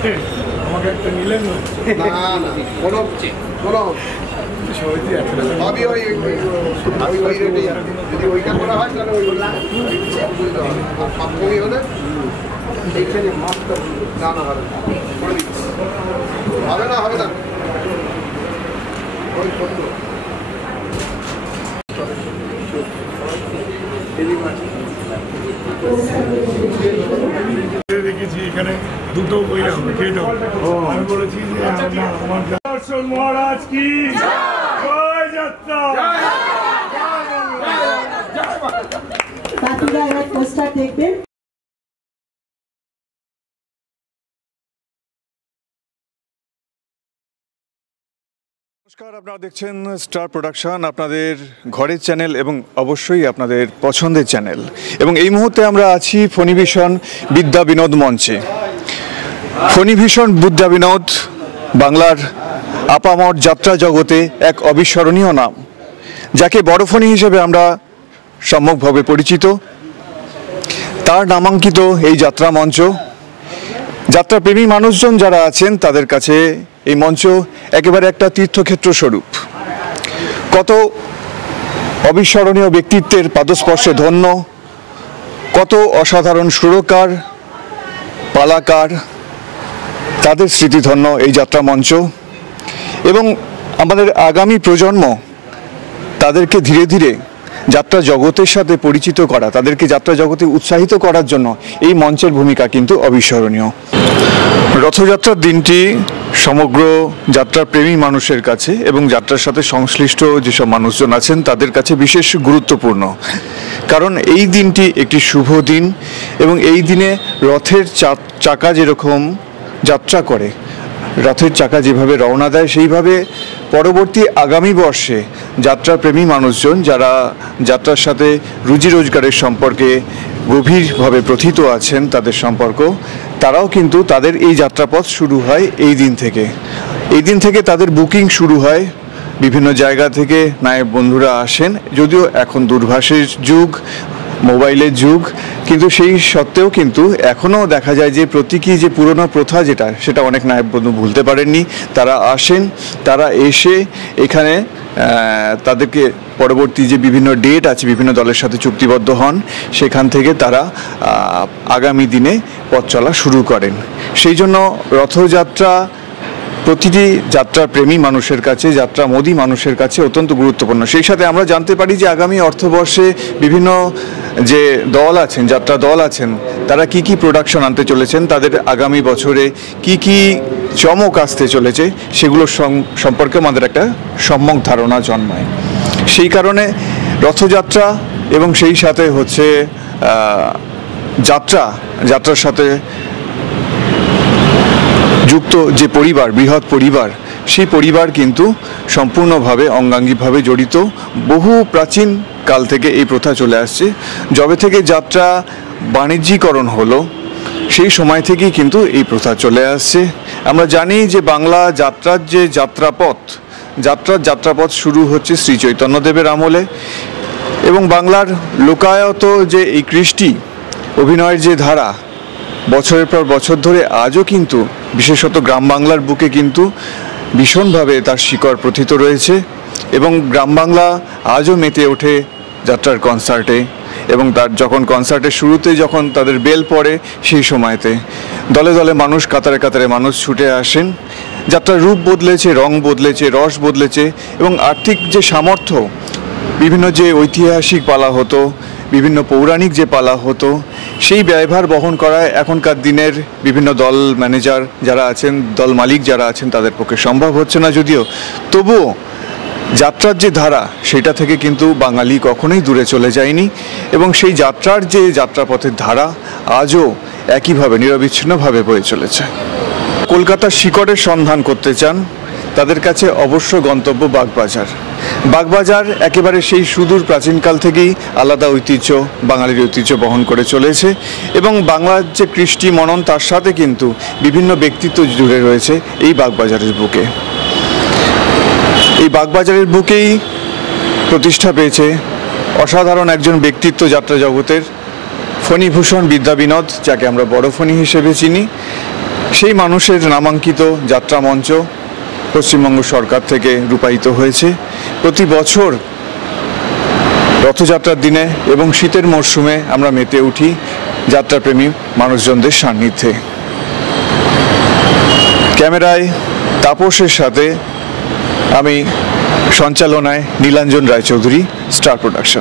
আমাকে একটা নিলেন না না কোনো কোনো সবাই একটা আমি ওই যদি ওইটা করা হয় তাহলে ওই কমই হলে এইখানে মাছটা না না হবে না হবে না ওই ছোট্ট দেখেছি এখানে দুটো বই হবে কেটো আমি বলেছি যে আমার দর্শন মহারাজ কি জয় যাত্রা বাকিরা এবার পোস্টার দেখবেন। নমস্কার, আপনারা দেখছেন স্টার প্রোডাকশন, আপনাদের ঘরের চ্যানেল এবং অবশ্যই আপনাদের পছন্দের চ্যানেল। এবং এই মুহূর্তে আমরা আছি ফণীভীষণ বিদ্যা বিনোদ মঞ্চে। ফণীভীষণ বিদ্যা বিনোদ বাংলার আপামর যাত্রা জগতে এক অবিস্মরণীয় নাম, যাকে বড় ফণী হিসেবে আমরা সম্যকভাবে পরিচিত। তার নামাঙ্কিত এই যাত্রা মঞ্চ, যাত্রাপ্রেমী মানুষজন যারা আছেন তাদের কাছে এই মঞ্চ একেবারে একটা তীর্থক্ষেত্র স্বরূপ। কত অবিস্মরণীয় ব্যক্তিত্বের পাদস্পর্শে ধন্য, কত অসাধারণ সুরকার পালাকার, তাদের স্মৃতিধন্য এই যাত্রা মঞ্চ। এবং আমাদের আগামী প্রজন্ম তাদেরকে ধীরে ধীরে যাত্রা জগতের সাথে পরিচিত করা, তাদেরকে যাত্রা জগতে উৎসাহিত করার জন্য এই মঞ্চের ভূমিকা কিন্তু অবিস্মরণীয়। রথযাত্রার দিনটি সমগ্র যাত্রাপ্রেমী মানুষের কাছে এবং যাত্রার সাথে সংশ্লিষ্ট যেসব মানুষজন আছেন তাদের কাছে বিশেষ গুরুত্বপূর্ণ, কারণ এই দিনটি একটি শুভ দিন এবং এই দিনে রথের চাকা যেরকম যাত্রা করে, রথের চাকা যেভাবে রওনা দেয়, সেইভাবে পরবর্তী আগামী বর্ষে যাত্রাপ্রেমী মানুষজন যারা যাত্রার সাথে রুজি রোজগারের সম্পর্কে গভীরভাবে প্রথিত আছেন, তাদের সম্পর্ক তারাও কিন্তু তাদের এই যাত্রাপথ শুরু হয় এই দিন থেকে। এই দিন থেকে তাদের বুকিং শুরু হয়, বিভিন্ন জায়গা থেকে নায়ক বন্ধুরা আসেন। যদিও এখন দূরভাষের যুগ, মোবাইলের যুগ, কিন্তু সেই সত্ত্বেও কিন্তু এখনও দেখা যায় যে প্রতীকী যে পুরনো প্রথা যেটা, সেটা অনেক নায়ক বন্ধু ভুলতে পারেননি। তারা আসেন, তারা এসে এখানে তাদেরকে পরবর্তী যে বিভিন্ন ডেট আছে, বিভিন্ন দলের সাথে চুক্তিবদ্ধ হন, সেখান থেকে তারা আগামী দিনে পথ চলা শুরু করেন। সেই জন্য রথযাত্রা প্রতিটি যাত্রাপ্রেমী মানুষের কাছে, যাত্রামোদী মানুষের কাছে অত্যন্ত গুরুত্বপূর্ণ। সেই সাথে আমরা জানতে পারি যে আগামী অর্থবর্ষে বিভিন্ন যে দল আছেন, যাত্রা দল আছেন, তারা কি কি প্রোডাকশন আনতে চলেছেন, তাদের আগামী বছরে কি কি চমক আসতে চলেছে, সেগুলো সম্পর্কে আমাদের একটা সম্যক ধারণা জন্মায়। সেই কারণে রথযাত্রা এবং সেই সাথে হচ্ছে যাত্রার সাথে যুক্ত যে পরিবার, বৃহৎ পরিবার, সেই পরিবার কিন্তু সম্পূর্ণভাবে অঙ্গাঙ্গিভাবে জড়িত। বহু প্রাচীন কাল থেকে এই প্রথা চলে আসছে। যবে থেকে যাত্রা বাণিজ্যিকরণ হলো, সেই সময় থেকেই কিন্তু এই প্রথা চলে আসছে। আমরা জানি যে বাংলা যাত্রার যে যাত্রাপথ শুরু হচ্ছে শ্রী চৈতন্যদেবের আমলে, এবং বাংলার লোকায়ত যে এই কৃষ্টি অভিনয়ের যে ধারা বছরের পর বছর ধরে আজও কিন্তু বিশেষত গ্রাম বাংলার বুকে কিন্তু ভীষণভাবে তার শিকড় প্রথিত রয়েছে। এবং গ্রাম বাংলা আজও মেতে ওঠে যাত্রার কনসার্টে, এবং তার যখন কনসার্টের শুরুতে যখন তাদের বেল পড়ে, সেই সময়তে দলে দলে মানুষ, কাতারে কাতারে মানুষ ছুটে আসেন। যাত্রার রূপ বদলেছে, রং বদলেছে, রস বদলেছে, এবং আর্থিক যে সামর্থ্য, বিভিন্ন যে ঐতিহাসিক পালা হতো, বিভিন্ন পৌরাণিক যে পালা হতো, সেই ব্যয়ভার বহন করায় এখনকার দিনের বিভিন্ন দল ম্যানেজার যারা আছেন, দল মালিক যারা আছেন, তাদের পক্ষে সম্ভব হচ্ছে না। যদিও তবুও যাত্রার যে ধারা, সেটা থেকে কিন্তু বাঙালি কখনোই দূরে চলে যায়নি, এবং সেই যাত্রার যে যাত্রাপথের ধারা আজও একইভাবে নিরবিচ্ছিন্নভাবে বয়ে চলেছে। কলকাতার শিকড়ের সন্ধান করতে চান, তাদের কাছে অবশ্য গন্তব্য বাগবাজার। বাগবাজার একেবারে সেই সুদূর প্রাচীনকাল থেকেই আলাদা ঐতিহ্য, বাঙালির ঐতিহ্য বহন করে চলেছে, এবং বাংলার যে কৃষ্টি মনন, তার সাথে কিন্তু বিভিন্ন ব্যক্তিত্ব জুড়ে রয়েছে এই বাগবাজারের বুকে। এই বাগবাজারের বুকেই প্রতিষ্ঠা পেয়েছে অসাধারণ একজন ব্যক্তিত্ব যাত্রা জগতের, ফণীভূষণ বিদ্যা বিনোদ, যাকে আমরা বড় ফণী হিসেবে চিনি। সেই মানুষের নামাঙ্কিত যাত্রা মঞ্চ পশ্চিমবঙ্গ সরকার থেকে রূপায়িত হয়েছে। প্রতি বছর রথযাত্রার দিনে এবং শীতের মরশুমে আমরা মেতে উঠি যাত্রাপ্রেমী মানুষজনদের সান্নিধ্যে। ক্যামেরায় তাপসের সাথে আমি, সঞ্চালনায় নীলাঞ্জন রায়চৌধুরী, স্টার প্রোডাকশন।